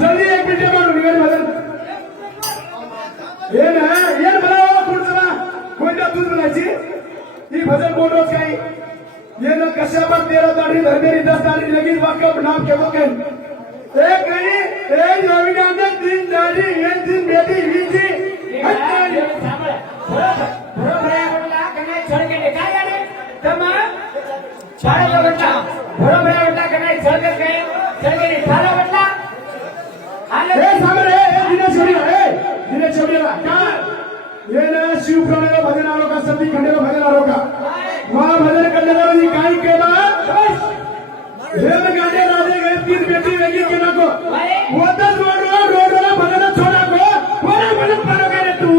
जल्दी एक मिनिट मारू निघाली भजन ये ना ये मला पुढचं कोणत्या दूध बनायची ही भजन बोलरोज काही ये न कशा पर तेरा दाढ़ी धरमेरी 10 दाढ़ी लगी वाक्य नाम के वो कहीं एक कहीं एक नवीन आंदे 3 दाढ़ी ये 3 बेटी वीजी शिवपुराणाला भजन आलो का सती खंडेला भजन आलो का महाभजन करणाऱ्यांनी काय केलं हे गाडे राजे गए 3 बेटी वेगळी की नको होतच रोडला भजन छोडा गो कोणा भजन पारो काय रे तू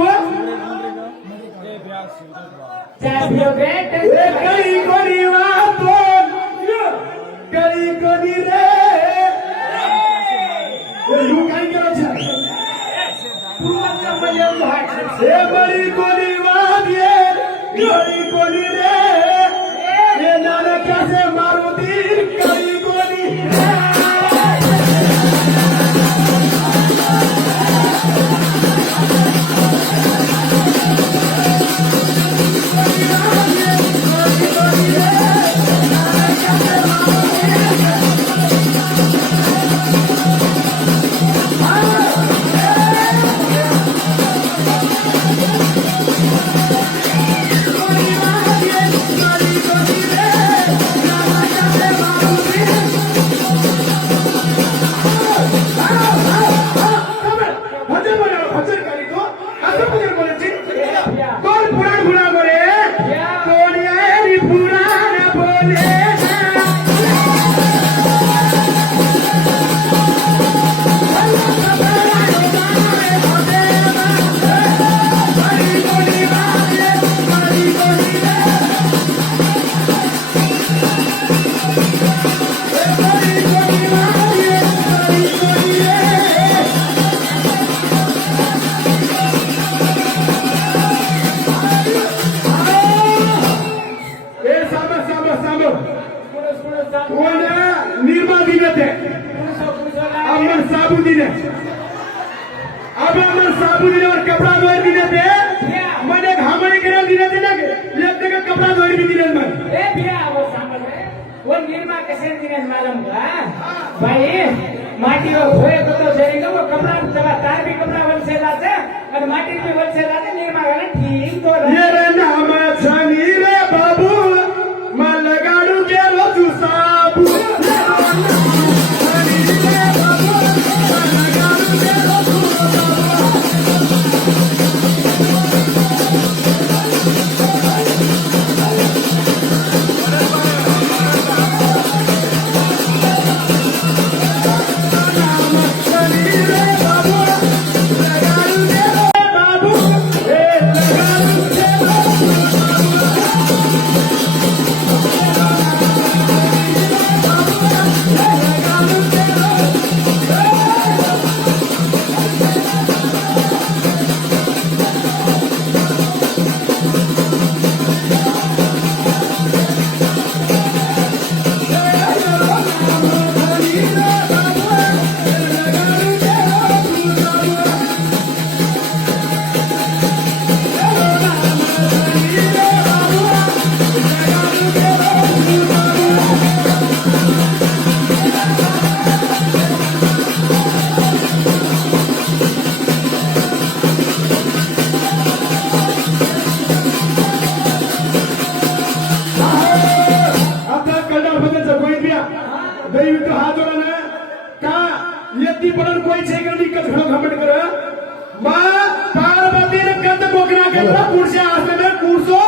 कळी कोणी वातो कळी कोणी रे यू काय केलं हे बड़ी कोनी वादिये बड़ी कोनी रे ये नाना कैसे मारो तीर कड़ी कोनी और कपड़ा धोई भी देते मैंने घामने के लिए देते ना एक जगह कपड़ा धोई भी दिले मैं ए भैया वो सामान है वो निर्मा कैसे दिने मालूम का भाई माटी को धोए तो जरेगा वो कपड़ा जब तार भी कपड़ा वन से लाते और माटी भी वन से लाते निर्मा का ठीक तो ये रे नाम छनी रे बाबू मैं लगाड़ू के रोजू साबू छनी रे बाबू मैं लगाड़ू के रोजू दयविಟ್ಟು हातोडा का यती पण कोई छे गणी कत घणो घमंड कर मा पार्वती ने कंद बोकरा के पुरसे आसने में कुर्सो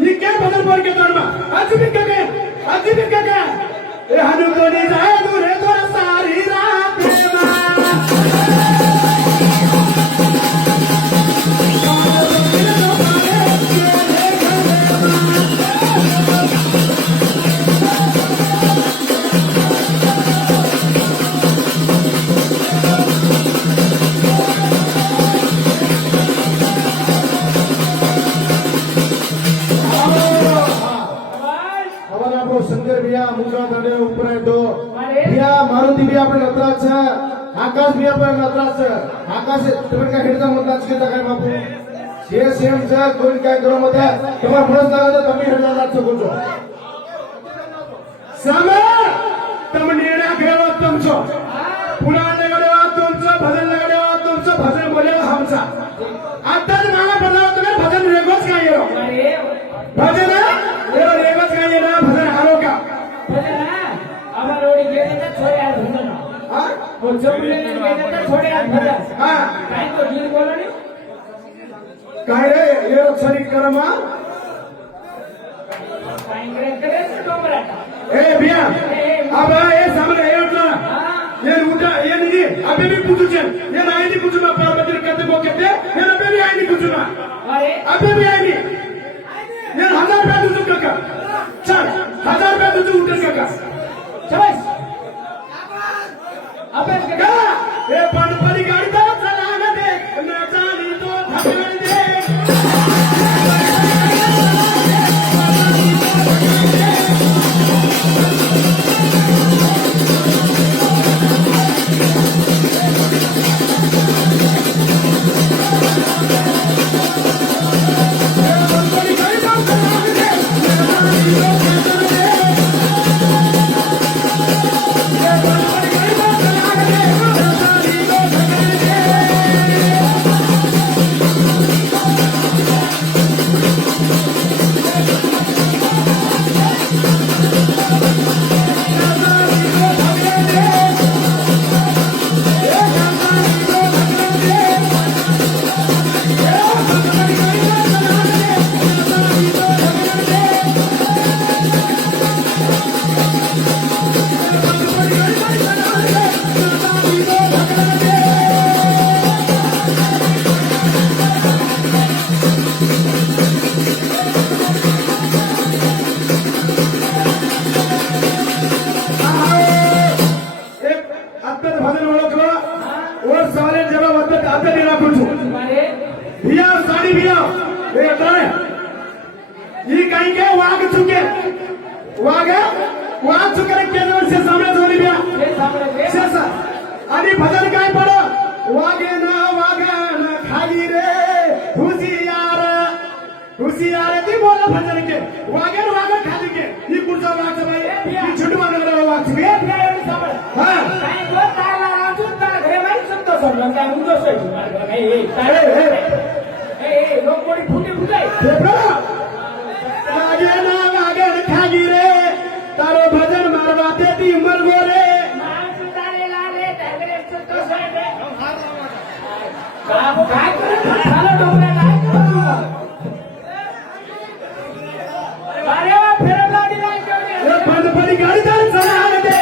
ही क्या भजन बोल के तोड़मा आज भी के ए हनु तो नहीं जाए दूरे तो सारी रात हमारा वो शंकर भैया मुंगा दड़े ऊपर है दो भैया मारुति भैया पण नटराज आकाश भैया पण नटराज आकाश तुम्ही काय हिडता म्हणता चिता काय बापू सेम च कोण काय करू मध्ये तुम्हाला फरक लागतो तुम्ही हिडता जात શકો सामे તમે નિર્ણય કર્યો तुमचो पुराण लगाड्यो तुमचं भजन लगाड्यो तुमचं भजन बोलयो आमचा आता मागा पडला तुम्ही भजन रेगोच काय येरो भजन रेगोच काय येरो भजन हारो का અમારોડી ગેલે તો છોડે આ ભજન हा ઓ ચપલે ગેલે તો છોડે આ ભજન हा કાઈ તો ગીત બોલો ને काय रे येरो शरीर करमा કાઈ કરે તો ડોમરાટા ए भैया अब ये सामने ये उठना ये उठा ये नहीं अबे भी पूछू चल ये ना आई नहीं पूछू ना पार्वती कहते वो कहते ये अबे भी आई नहीं पूछू ना अरे अबे भी आई नहीं ये 1000 रुपया तुझे काका चल 1000 रुपया तुझे उठे काका शाबाश अबे का ये पानी गाड़ी तो चला दे ना चाली तो भगवान दे भजन ओळखलं वर सवाले जेव्हा वाटत आता दिला पुढू अरे भैया साडी भैया हे काय ही काही काय वाघ चुके केल्या वर्षी सामने जोडी भैया ये सामने शेसा आणि भजन काय पड वाघेन खाली रे हुशियार ती बोल भजन के वाघेन खाली के ही पुढचा वाच बाई ही छोटी मानगरा वाच बे सामने हा काय गो ताला राजून ताला घरे मारी संतो समला काय उंदो सोय ए ताळे ए लोक कोणी फुटाय वाघेन खाली रे तारो भजन मारवा देती मरगो रे काय करत झालं डोंगराला अरे वा फिरत लागली नाही पदी गाडी चालत चला दे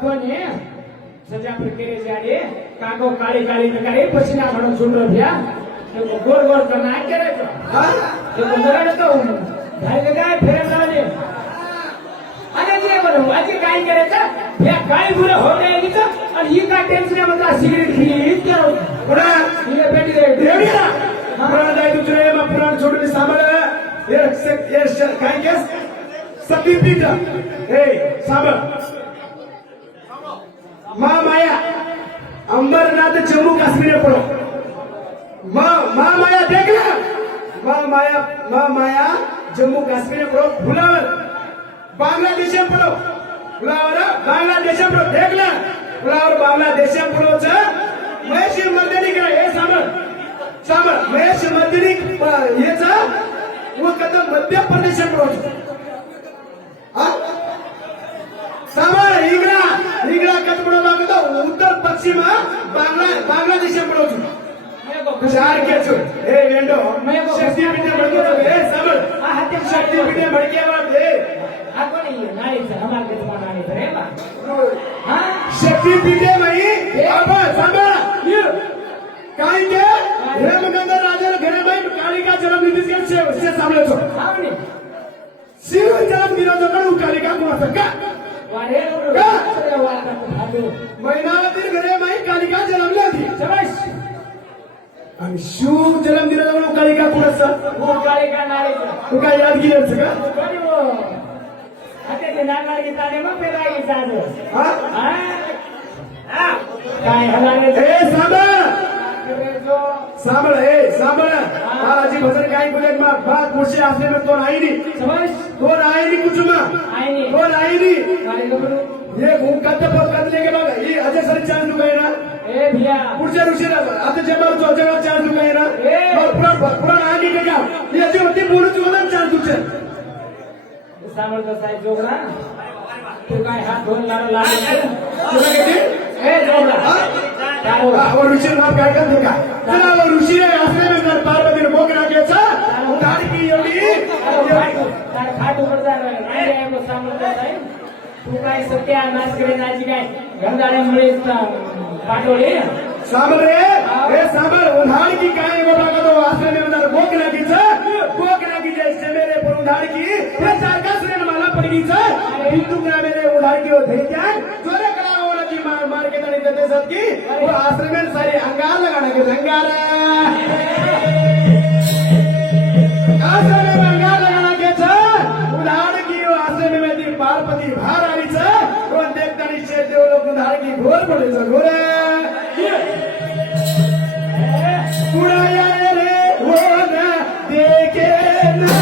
कोणी सजा प्रकेरे जाडे कागो काळी काळी नकारे पसीना म्हणून सुंदर भ्या गोर गोर करना करायचं ते बंदराड तो झाले काय फिरायला लावले अरे ते बरं आधी काय करायचं या काय गुरे हो नाही आणि ही काय टेन्शन मध्ये सिगरेट खिली इतक्या पुढे हिने पेटी काय केस शक्तीपीठ हे सांभाळ महामाया अंबरनाथ जम्मू काश्मीर में पढ़ो महामाया देख ले महामाया जम्मू काश्मीर में पढ़ो फुलावर बांग्लादेश में पढ़ो फुलावर बांग्लादेश में पढ़ो देख ले फुलावर बांग्लादेश में पढ़ो महेश मर्दनी का हे सांभाळ महेश मर्दनी हेचा वो कदम मध्य प्रदेश में पढ़ो सांभाळ इंगड़ा कत पढ़ो लागतो उत्तर पश्चिम बांग्लादेश में पढ़ो चार के छो ए वेंडो शक्ति पीठे बडके ए सांभाळ शक्ति पीठे बडके वाले आपण नाळीचं हमाल के तुम्हाला नाळी रे बा हा शक्ति पीठे मई अब सांभाळ काय के हेमगंगा राजा घरे में कालिका जन्म निधि के से सामने छो आवनी शिव जन्म दिला तो करू कालिका को सका वारे वाता भाडू महिनावती घरे में कालिका जन्म लेती शाबाश आणि शिव जन्म दिला तो करू कालिका को वो कालिका नाळीचं तू काय याद केलं का कधी वो आता ते नागाळ गीताने मग पेराई जाजो हा हा काय हलाले ए सांभाळ जो सांभाळ बालाजी भजन काय बोले बात मुझसे आपने में तो आई नहीं शाबाश तो आई नहीं कुछ में आईनी तो आई नहीं काय गबरू ये कत लेके बघा ही अजय सर चान्स दुखाय ना ए भिया पुढच्या दिवशी आता जबर जगात चान्स दुखाय ना ए. पुराण आगी का ही अजय होती बोलू तुला चान्स दुखते सांभाळतो साहेब जोगरा तू काय हात धुवून लागला तुला किती ए जोगरा और ऋषि नाम काय करते का चला वो ऋषि असले में कर पार्वती ने भोग राखेचा उधार की एवढी काय खाट उघड झालं नाही रे एवढं सांभाळतो साहेब तू काय सत्यानाश करे नाची काय गंधाळ्यामुळे पाठवली सांभाळ रे हे सांभाळ उधार की काय बोला का तो असले में उधार भोग राखीचा से मेरे पर उधार की ये चार का सुने माला पड़गीचा बिंदु ग्राम मेरे उधार की होते क्या जोरे करा वाला की मार के तनी देते सब की वो आश्रम में सारी अंगार लगाना के अंगार आश्रम में अंगार लगाना के उधार की वो आश्रम में दी पार्वती भार आली वो देखता निश्चय देव लोग उधार की घोर पड़े घोर उड़ाया रे वो ना देखे ना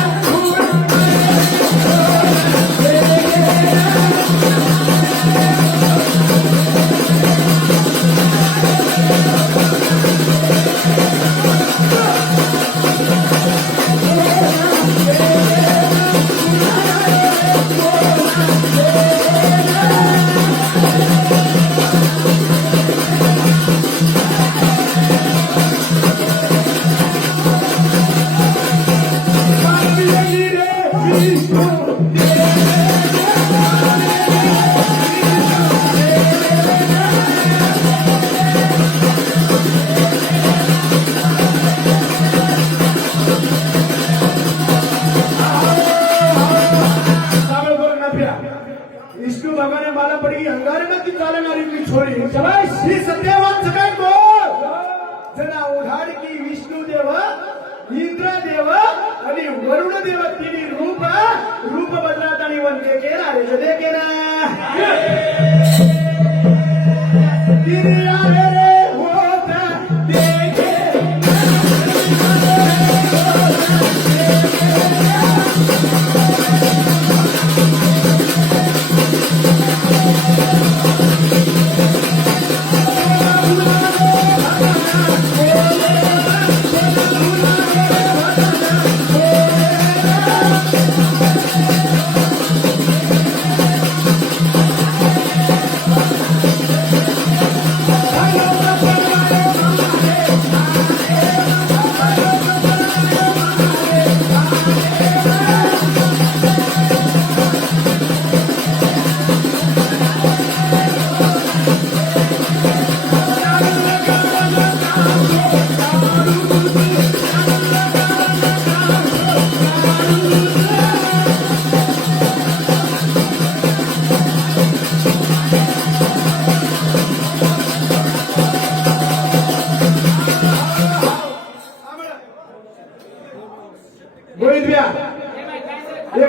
विष्णु भगवान ने माला पड़ी अंगारे में की चालनारी की छोड़ी शाबाश ही सत्यवान सकाळ बोल जना उधार की विष्णु देव इंद्र देव आणि वरुण देव तिनी रूप बदलात आणि वंदे केला रे जदे केला तिनी आले रे होता देखे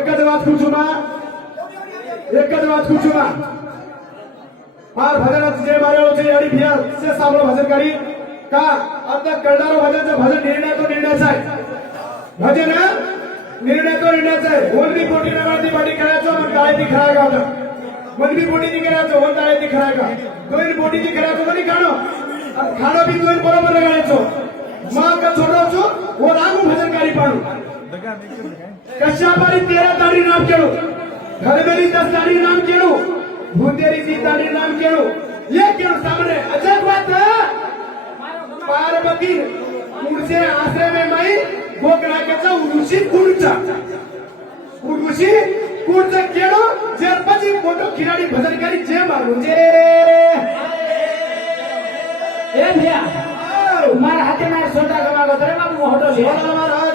એક જ વાત પૂછું માં એક જ વાત પૂછું માં માર ભજન જે મારેલો છે એની ફિયાર છે સાંભળો ભજન કરી કા અત્યારે કરનારો ભજન છે ભજન નિર્ણય તો નિર્ણય છે ભજન નિર્ણય તો નિર્ણય છે ઓનલી પોટી નાથી બાડી કર્યા છો મન કાળેથી ખરાગા હતા મન બી પોટી થી કર્યા છો મન કાળેથી ખરાગા તોય પોટી થી કર્યા છો મને ખાણો ખાણો બી તોય બરોબર લગાડે છો માં का छोड़ो છો वो रागू भजन कारी पाडू कश्यापारी 13 ताड़ी नाम केळू घरबेली 10 ताड़ी नाम केळू भूतेरी 3 ताड़ी नाम केळू ये केळू सामने अजब बात पार्वती मूळचे आश्रय में माई गोकराकेचा उरुषी कुडचा केळू जर પછી મોટો ખિલાડી ભજન કરી જે મારું જે એ ભૈયા મારા હાથે મારે સોટા ગમાગો તરે બાપુ હોટો છે મારા